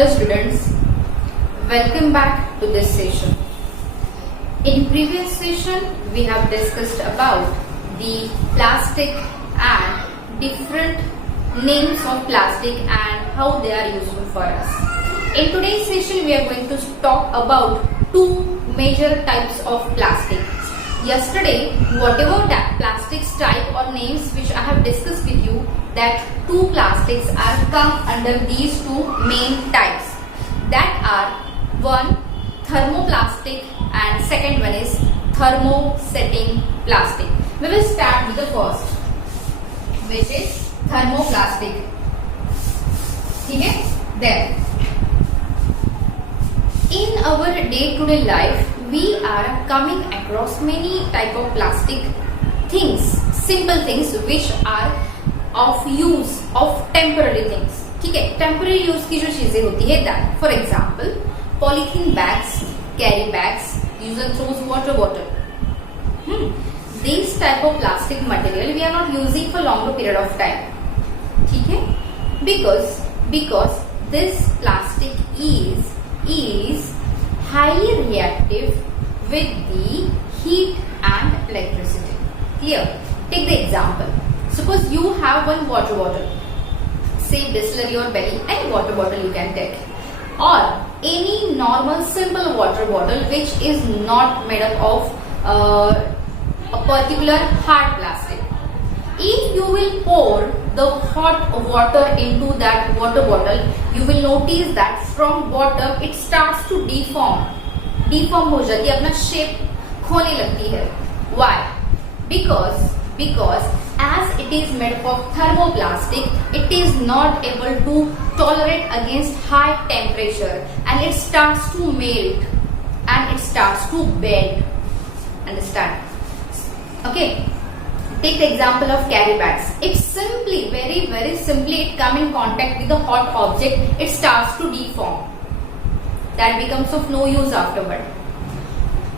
Hello students, welcome back to this session. In previous session we have discussed about the plastic and different names of plastic and how they are useful for us. In today's session we are going to talk about two major types of plastic. Yesterday, whatever plastics type or names which I have discussed with you, that two plastics are come under these two main types. That are one thermoplastic and second one is thermosetting plastic. We will start with the first, which is thermoplastic. Okay? Then, in our day-to-day life, we are coming across many type of plastic things, simple things which are of use of temporary things. ठीक है, temporary use की जो चीजें होती है that, for example, polythene bags, carry bags, use and throws water bottle. These type of plastic material we are not using for longer period of time. ठीक है, because this plastic is highly reactive with the heat and electricity. Clear? Take the example. Suppose you have one water bottle, say Bisleri or Belly, any water bottle you can take, or any normal simple water bottle which is not made up of a particular hard plastic. If you will pour the hot water into that water bottle, you will notice that from bottom it starts to deform हो जाती है, अपना shape खोने लगती है. Why? Because as it is made of thermoplastic, it is not able to tolerate against high temperature and it starts to melt and it starts to bend. Understand? Okay. Take the example of carry bags. It simply, very simply, it come in contact with the hot object, it starts to deform. That becomes of no use afterward.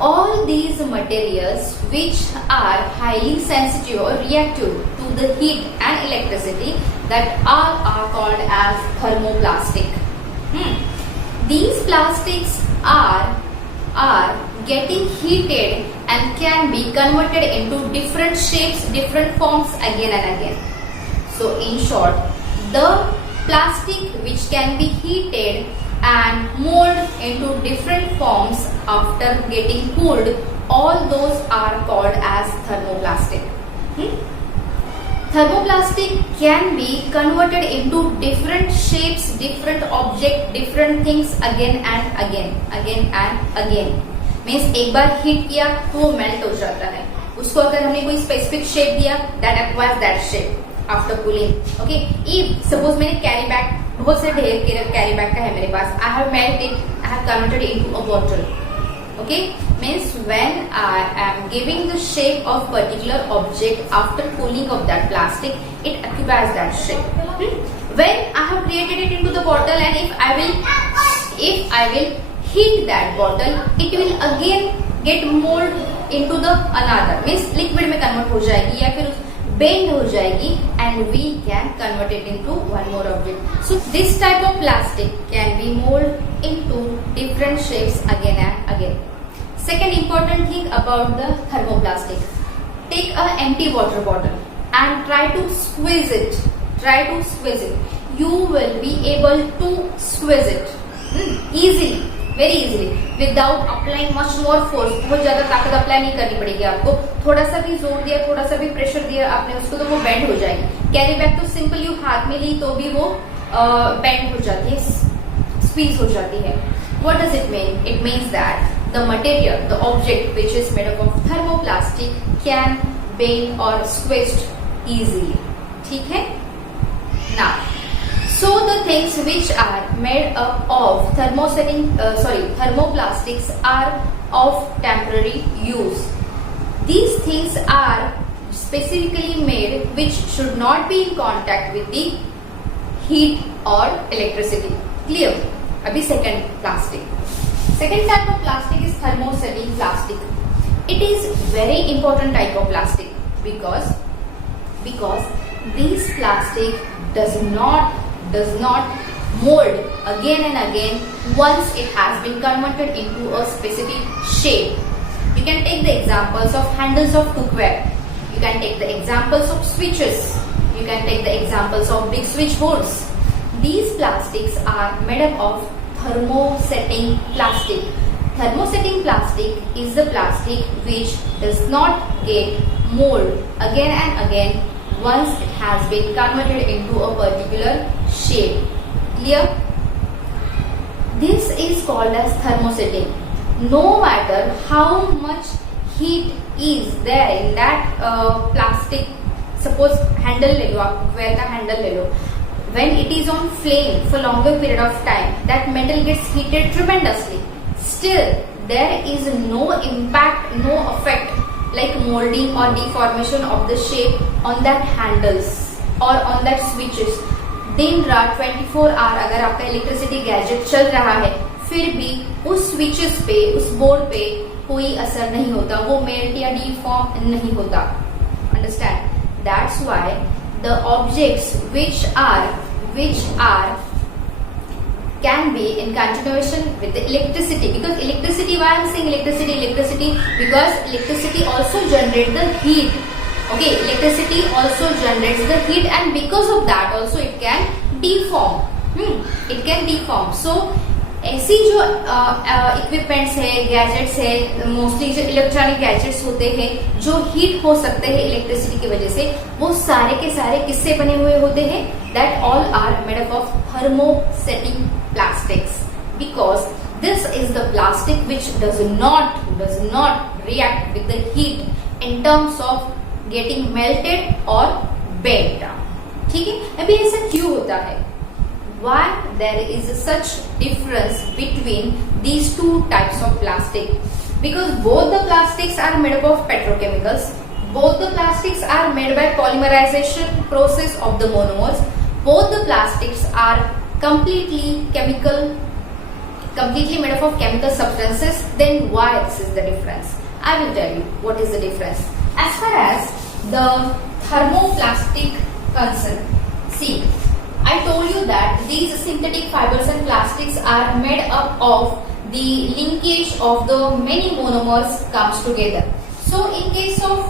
All these materials which are highly sensitive or reactive to the heat and electricity, that are called as thermoplastic. These plastics are getting heated and can be converted into different shapes, different forms again and again. So in short, the plastic which can be heated and mold into different forms after getting cooled, all those are called as thermoplastic. Thermoplastic can be converted into different shapes, different objects, different things again and again. Means एक बार heat किया तो वो melt हो जाता है. उसको अगर हमने कोई स्पेसिफिक शेप दिया, that acquires that shape after cooling. Okay, if suppose मैंने कैरी बैग, बहुत से ढेर कैरी बैग का है मेरे पास, I have melt it, I have converted into a bottle. Okay, means when I am giving the shape of particular object after cooling of that plastic, it occupies that shape. When I have created it into the bottle and if I will heat that bottle, it will again get mold into the another, means liquid में convert हो जाएगी या फिर bend हो जाएगी and we can convert it into one more object. So this type of plastic can be molded into different shapes again and again. Second important thing about the thermoplastic, take an empty water bottle and try to squeeze it. You will be able to squeeze it easily, very easily, without applying much more force. बहुत ज्यादा ताकत apply नहीं करनी पड़ेगी आपको. थोड़ा सा भी जोर दिया, थोड़ा सा भी प्रेशर दिया आपने उसको, तो वो बेंड हो जाएगी. कैरी बैग तो सिंपल यू हाथ में ली तो भी वो बेंड हो जाती है, स्क्वीज हो जाती है. What does it mean? It means that the material, the object which is made up of thermoplastic can bend or squeezed easily. ठीक है? Now, so the things which are made up of thermoplastics are of temporary use. These things are specifically made which should not be in contact with the heat or electricity. Clear? Abhi second plastic. Second type of plastic is thermosetting plastic. It is very important type of plastic because this plastic does not mold again and again once it has been converted into a specific shape. You can take the examples of handles of cookware. You can take the examples of switches. You can take the examples of big switchboards. These plastics are made up of thermosetting plastic. Thermosetting plastic is the plastic which does not get mold again and again once it has been converted into a particular shape. Clear? This is called as thermosetting. No matter how much heat is there in that plastic, suppose handle ले लो आप, cookware का handle ले लो, when it is on flame for longer period of time, that metal gets heated tremendously. Still, there is no impact, no effect like molding or deformation of the shape on that handles or on that switches. दिन रात 24 our अगर आपका electricity gadget चल रहा है, फिर भी उस स्विचेस पे, उस बोर्ड पे कोई असर नहीं होता, वो मेल्ट या डिफॉर्म नहीं होता. Understand? That's why the objects which are can be in continuation with the electricity, because electricity, why I am saying electricity, because electricity also generates the heat. Okay, electricity also generates the heat, and because of that also it can deform. It can deform. So ऐसी जो equipments है, gadgets है, mostly जो electronic gadgets होते हैं जो heat हो सकते हैं इलेक्ट्रिसिटी की वजह से, वो सारे के सारे किससे बने हुए होते हैं? That all are made up of thermosetting plastics, because this is the plastic which does not react with the heat in terms of getting melted or bent down. ठीक है? अभी ऐसा क्यों होता है? Why there is such difference between these two types of plastic? Because both the plastics are made up of petrochemicals. Both the plastics are made by polymerization process of the monomers. Both the plastics are completely made up of chemical substances. Then why this is the difference? I will tell you what is the difference. As far as the thermoplastic concern, see, I told you that these synthetic fibers and plastics are made up of the linkage of the many monomers comes together. So in case of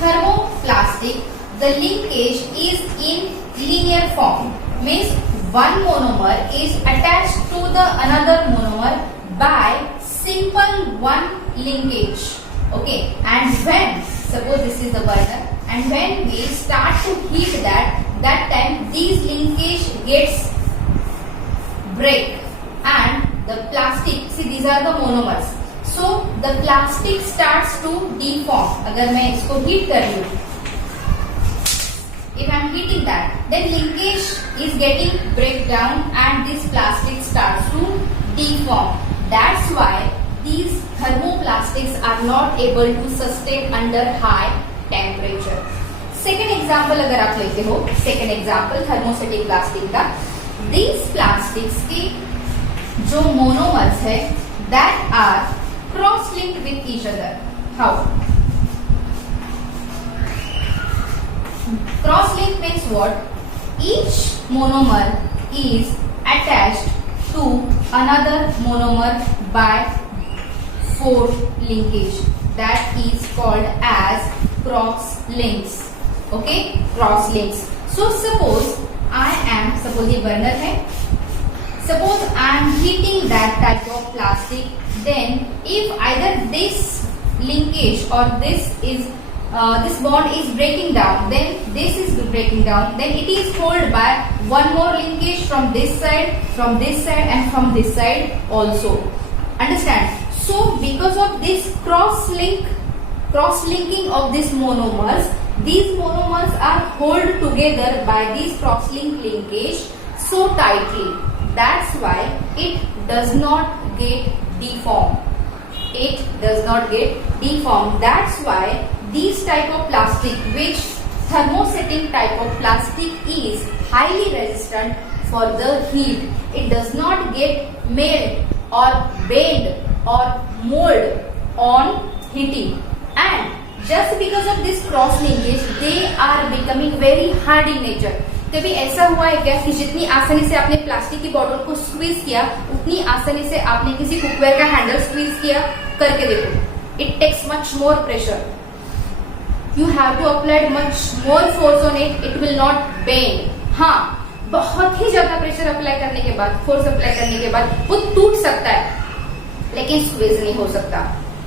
thermoplastic, the linkage is in linear form. Means one monomer is attached to the another monomer by simple one linkage. Okay, and when suppose this is the burner, and when we start to heat that time these linkage gets break, and the plastic, see these are the monomers, so the plastic starts to deform. अगर मैं इसको heat कर लूँ, if I am heating that, then linkage is getting break down and this plastic starts to deform. That's why these thermoplastics are not able to sustain under high temperature. Second example अगर आप लेते हो, second example thermostatic plastic का, these plastics के जो monomers है that are cross-linked with each other. How? Cross-link means what? Each monomer is attached to another monomer by 4 linkage. That is called as cross-links. Okay, cross-links. So suppose ये burner है. Suppose I am heating that type of plastic. Then if either this linkage or this bond is breaking down, then this is breaking down, then it is held by one more linkage from this side, and from this side also. Understand? So because of this cross-linking of these monomers are held together by these cross-link linkage so tightly. That's why it does not get deformed. That's why these type of plastic, which thermosetting type of plastic, is highly resistant for the heat. It does not get melt or bend or mold on heating, and just because of this cross linkage they are becoming very hard in nature. कभी ऐसा हुआ है क्या कि जितनी आसानी से आपने प्लास्टिक की बॉटल को स्क्वीज किया उतनी आसानी से आपने किसी कुकवेयर का हैंडल स्क्वीज किया? करके देखो, it takes much more pressure, you have to apply much more force on it, it will not bend. हाँ, बहुत ही ज्यादा प्रेशर अप्लाई करने के बाद, फोर्स अप्लाई करने के बाद वो टूट सकता है, लेकिन स्क्वीज नहीं हो सकता।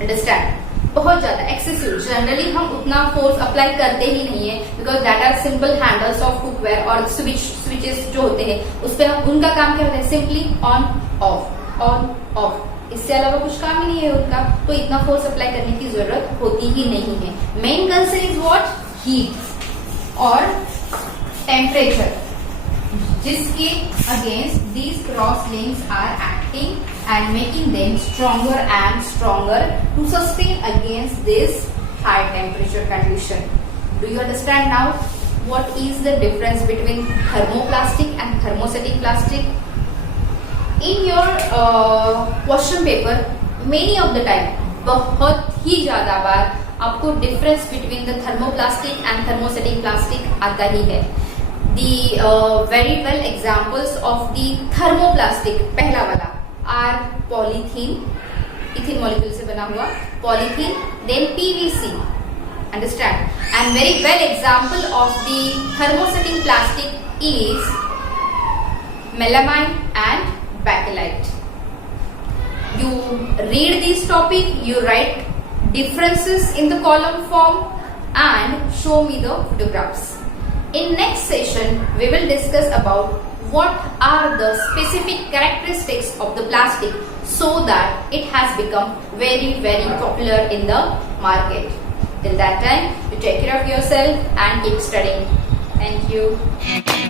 अंडरस्टैंड? बहुत ज्यादा एक्सेसिव, जनरली हम उतना फोर्स अप्लाई करते ही नहीं है, because that are simple handles of cookware और स्विचेस जो होते हैं उस पर उनका काम क्या होता है? सिंपली ऑन ऑफ, इससे अलावा कुछ काम ही नहीं है उनका, तो इतना फोर्स अप्लाई करने की जरूरत होती ही नहीं है। Main concern is what? Heat और टेम्परेचर, जिसके against these cross links are acting and making them stronger and stronger to sustain against this high temperature condition. Do you understand now what is the difference between thermoplastic and thermostatic plastic? In your question paper, many of the time, बहुत ही ज्यादा बार आपको difference between the thermoplastic and thermostatic plastic आता ही है। The very well examples of the thermoplastic, पहला वाला are polythene, इथिन molecule से बना हुआ polythene, then PVC, understand? And very well example of the thermostatic plastic is melamine and bakelite. You read this topic, you write differences in the column form and show me the photographs. In next session, we will discuss about what are the specific characteristics of the plastic so that it has become very, very popular in the market. Till that time, you take care of yourself and keep studying. Thank you.